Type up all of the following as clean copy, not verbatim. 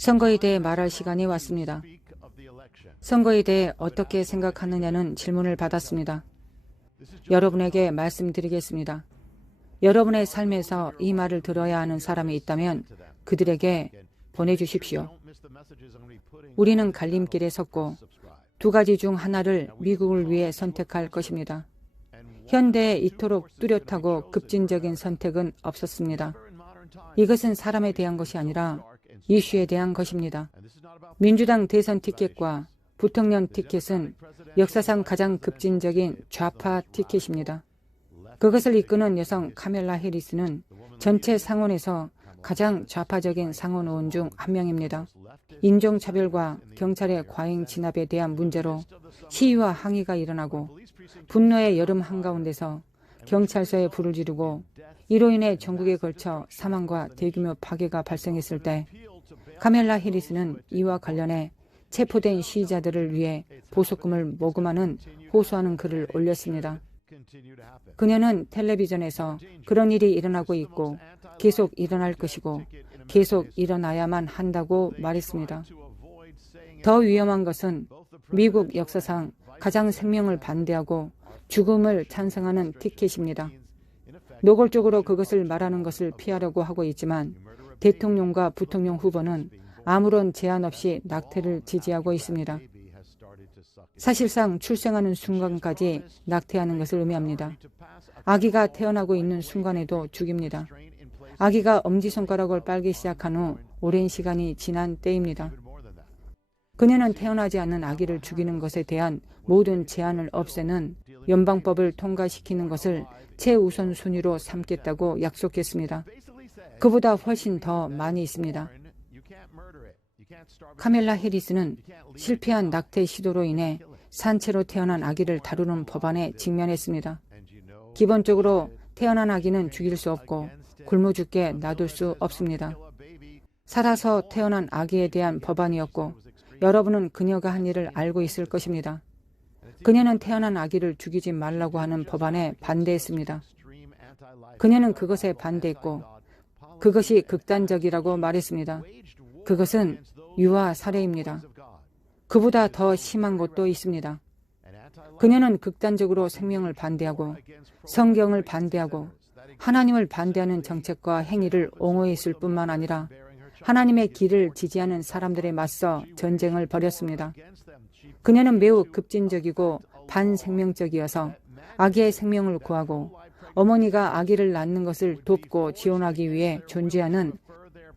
선거에 대해 말할 시간이 왔습니다. 선거에 대해 어떻게 생각하느냐는 질문을 받았습니다. 여러분에게 말씀드리겠습니다. 여러분의 삶에서 이 말을 들어야 하는 사람이 있다면 그들에게 보내주십시오. 우리는 갈림길에 섰고 두 가지 중 하나를 미국을 위해 선택할 것입니다. 현대에 이토록 뚜렷하고 급진적인 선택은 없었습니다. 이것은 사람에 대한 것이 아니라 이슈에 대한 것입니다. 민주당 대선 티켓과 부통령 티켓은 역사상 가장 급진적인 좌파 티켓입니다. 그것을 이끄는 여성 카멜라 해리스는 전체 상원에서 가장 좌파적인 상원 의원 중 한 명입니다. 인종차별과 경찰의 과잉 진압에 대한 문제로 시위와 항의가 일어나고 분노의 여름 한가운데서 경찰서에 불을 지르고 이로 인해 전국에 걸쳐 사망과 대규모 파괴가 발생했을 때 카멜라 해리스는 이와 관련해 체포된 시위자들을 위해 보석금을 모금하는 호소하는 글을 올렸습니다. 그녀는 텔레비전에서 그런 일이 일어나고 있고 계속 일어날 것이고 계속 일어나야만 한다고 말했습니다. 더 위험한 것은 미국 역사상 가장 생명을 반대하고 죽음을 찬성하는 티켓입니다. 노골적으로 그것을 말하는 것을 피하려고 하고 있지만 대통령과 부통령 후보는 아무런 제한 없이 낙태를 지지하고 있습니다. 사실상 출생하는 순간까지 낙태하는 것을 의미합니다. 아기가 태어나고 있는 순간에도 죽입니다. 아기가 엄지손가락을 빨기 시작한 후 오랜 시간이 지난 때입니다. 그녀는 태어나지 않는 아기를 죽이는 것에 대한 모든 제한을 없애는 연방법을 통과시키는 것을 최우선 순위로 삼겠다고 약속했습니다. 그보다 훨씬 더 많이 있습니다. 카멜라 해리스는 실패한 낙태 시도로 인해 산채로 태어난 아기를 다루는 법안에 직면했습니다. 기본적으로 태어난 아기는 죽일 수 없고 굶어 죽게 놔둘 수 없습니다. 살아서 태어난 아기에 대한 법안이었고 여러분은 그녀가 한 일을 알고 있을 것입니다. 그녀는 태어난 아기를 죽이지 말라고 하는 법안에 반대했습니다. 그녀는 그것에 반대했고 그것이 극단적이라고 말했습니다. 그것은 유아 살해입니다. 그보다 더 심한 것도 있습니다. 그녀는 극단적으로 생명을 반대하고 성경을 반대하고 하나님을 반대하는 정책과 행위를 옹호했을 뿐만 아니라 하나님의 길을 지지하는 사람들에 맞서 전쟁을 벌였습니다. 그녀는 매우 급진적이고 반생명적이어서 아기의 생명을 구하고 어머니가 아기를 낳는 것을 돕고 지원하기 위해 존재하는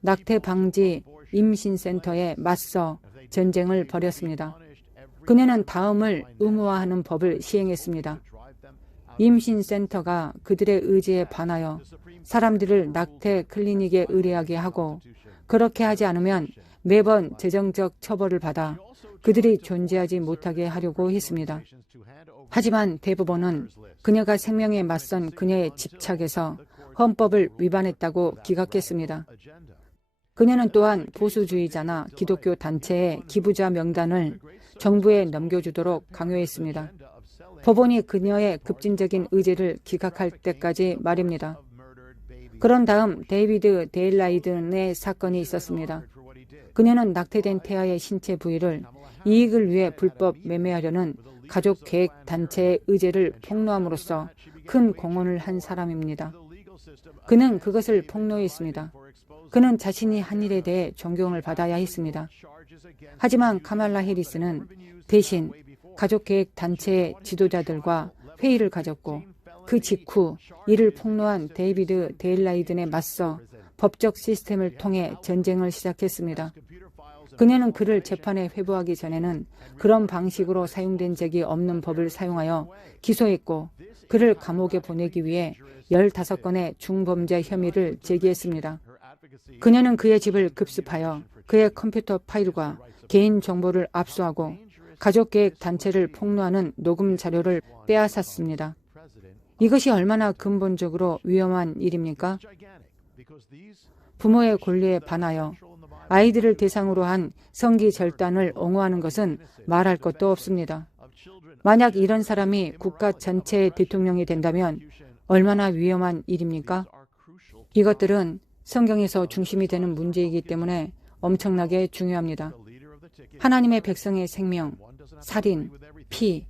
낙태 방지 임신센터에 맞서 전쟁을 벌였습니다. 그녀는 다음을 의무화하는 법을 시행했습니다. 임신센터가 그들의 의지에 반하여 사람들을 낙태 클리닉에 의뢰하게 하고 그렇게 하지 않으면 매번 재정적 처벌을 받아 그들이 존재하지 못하게 하려고 했습니다. 하지만 대법원은 그녀가 생명에 맞선 그녀의 집착에서 헌법을 위반했다고 기각했습니다. 그녀는 또한 보수주의자나 기독교 단체의 기부자 명단을 정부에 넘겨주도록 강요했습니다. 법원이 그녀의 급진적인 의지를 기각할 때까지 말입니다. 그런 다음 데이비드 데일라이든의 사건이 있었습니다. 그녀는 낙태된 태아의 신체 부위를 이익을 위해 불법 매매하려는 가족 계획 단체의 의제를 폭로함으로써 큰 공헌을 한 사람입니다. 그는 그것을 폭로했습니다. 그는 자신이 한 일에 대해 존경을 받아야 했습니다. 하지만 카말라 해리스는 대신 가족계획 단체의 지도자들과 회의를 가졌고 그 직후 이를 폭로한 데이비드 데일라이든에 맞서 법적 시스템을 통해 전쟁을 시작했습니다. 그녀는 그를 재판에 회부하기 전에는 그런 방식으로 사용된 적이 없는 법을 사용하여 기소했고 그를 감옥에 보내기 위해 15건의 중범죄 혐의를 제기했습니다. 그녀는 그의 집을 급습하여 그의 컴퓨터 파일과 개인 정보를 압수하고 가족계획 단체를 폭로하는 녹음 자료를 빼앗았습니다. 이것이 얼마나 근본적으로 위험한 일입니까? 부모의 권리에 반하여 아이들을 대상으로 한 성기 절단을 옹호하는 것은 말할 것도 없습니다. 만약 이런 사람이 국가 전체의 대통령이 된다면 얼마나 위험한 일입니까? 이것들은 성경에서 중심이 되는 문제이기 때문에 엄청나게 중요합니다. 하나님의 백성의 생명, 살인, 피,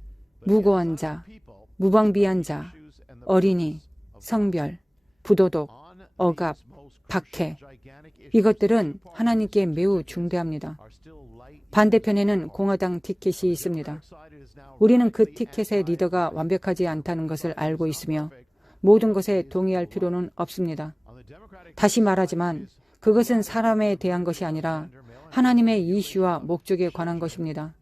무고한 자, 무방비한 자, 어린이, 성별, 부도덕, 억압, 박해, 이것들은 하나님께 매우 중대합니다. 반대편에는 공화당 티켓이 있습니다. 우리는 그 티켓의 리더가 완벽하지 않다는 것을 알고 있으며 모든 것에 동의할 필요는 없습니다. 다시 말하지만 그것은 사람에 대한 것이 아니라 하나님의 이슈와 목적에 관한 것입니다.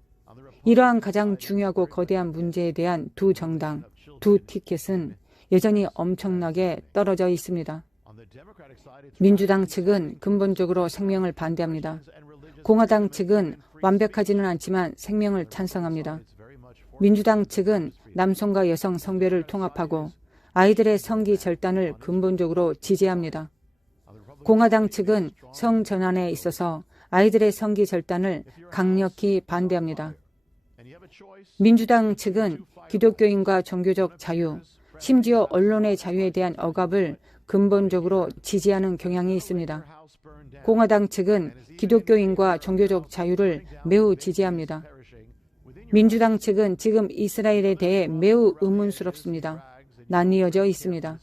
이러한 가장 중요하고 거대한 문제에 대한 두 정당, 두 티켓은 여전히 엄청나게 떨어져 있습니다. 민주당 측은 근본적으로 생명을 반대합니다. 공화당 측은 완벽하지는 않지만 생명을 찬성합니다. 민주당 측은 남성과 여성 성별을 통합하고 아이들의 성기 절단을 근본적으로 지지합니다. 공화당 측은 성전환에 있어서 아이들의 성기 절단을 강력히 반대합니다. 민주당 측은 기독교인과 종교적 자유, 심지어 언론의 자유에 대한 억압을 근본적으로 지지하는 경향이 있습니다. 공화당 측은 기독교인과 종교적 자유를 매우 지지합니다. 민주당 측은 지금 이스라엘에 대해 매우 의문스럽습니다. 나뉘어져 있습니다.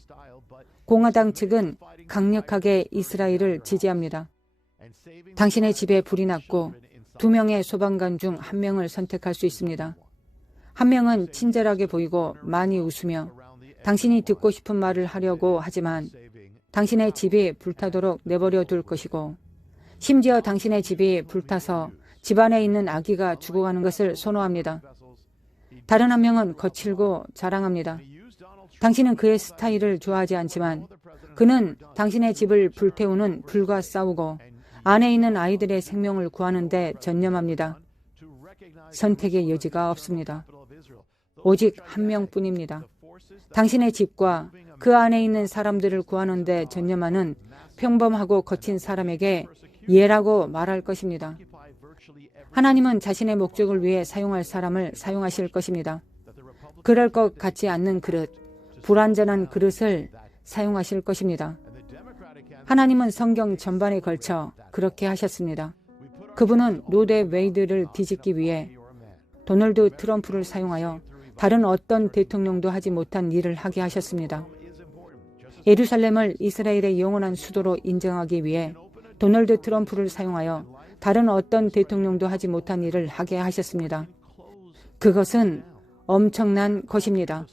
공화당 측은 강력하게 이스라엘을 지지합니다. 당신의 집에 불이 났고 2명의 소방관 중 1명을 선택할 수 있습니다. 1명은 친절하게 보이고 많이 웃으며 당신이 듣고 싶은 말을 하려고 하지만 당신의 집이 불타도록 내버려 둘 것이고 심지어 당신의 집이 불타서 집안에 있는 아기가 죽어가는 것을 선호합니다. 다른 1명은 거칠고 자랑합니다. 당신은 그의 스타일을 좋아하지 않지만 그는 당신의 집을 불태우는 불과 싸우고 안에 있는 아이들의 생명을 구하는 데 전념합니다. 선택의 여지가 없습니다. 오직 1명뿐입니다. 당신의 집과 그 안에 있는 사람들을 구하는 데 전념하는 평범하고 거친 사람에게 예라고 말할 것입니다. 하나님은 자신의 목적을 위해 사용할 사람을 사용하실 것입니다. 그럴 것 같지 않는 그릇, 불완전한 그릇을 사용하실 것입니다. 하나님은 성경 전반에 걸쳐 그렇게 하셨습니다. 그분은 로데 웨이드를 뒤집기 위해 도널드 트럼프를 사용하여 다른 어떤 대통령도 하지 못한 일을 하게 하셨습니다. 예루살렘을 이스라엘의 영원한 수도로 인정하기 위해 도널드 트럼프를 사용하여 다른 어떤 대통령도 하지 못한 일을 하게 하셨습니다. 그것은 엄청난 것입니다.